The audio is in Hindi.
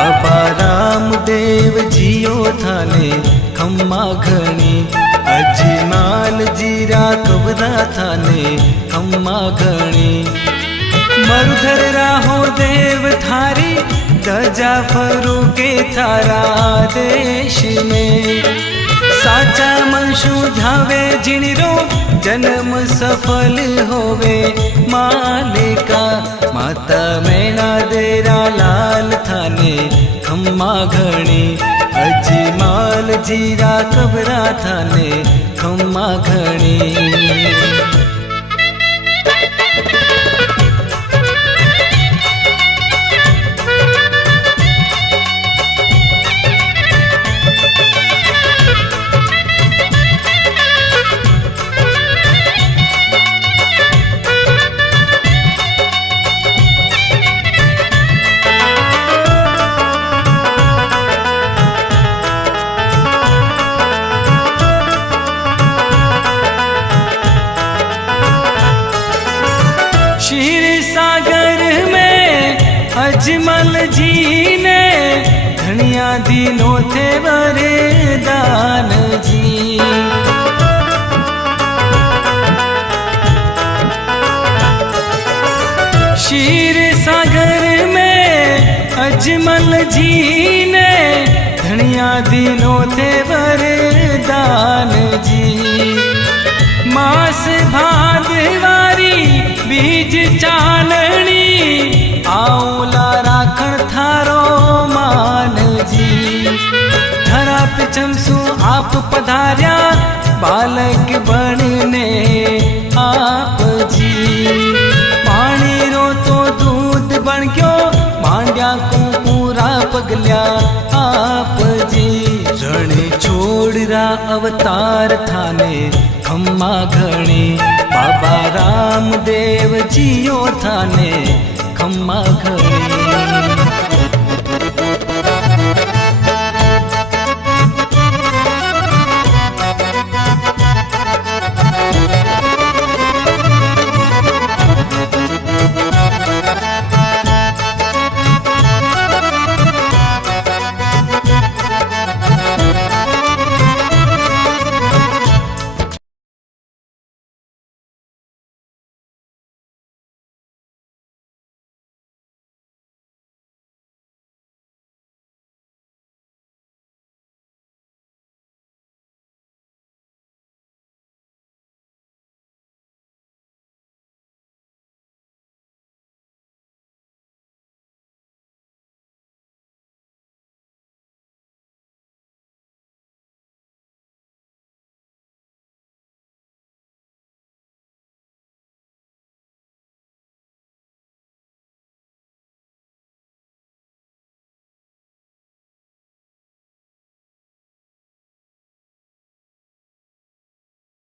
बाबा रामदेव जियो थाने खम्मा घणी, अजमाल जीरा कबरा थाने खम्मा घणी। मरुधर राहो देव थारी, दजा फरूके थारा देश में। साचा मनशु ध्यावे जिणरो, जन्म सफल होवे मालिका। माता मैना देरा लाल थाने खम्मा घणी, अजमाल जीरा कबरा थाने खम्मा घणी। अजमल जी ने धनिया दीनो थे वरदान जी। क्षीर सागर में अजमल जी ने धनिया दीनो थे वरदान जी। मास भादवारी बीज चाननी, आऊला राखण थारो मान जी। धरा पिछमसु आप पधार्या, बालक बनने आप जी। पानी रो तो दूध बन गयो, मांड्या को पूरा पगल्या आप जी। रण छोड़रा अवतार थाने खम्मा घणी, बाबा रामदेव जियो थाने खम्मा घणी।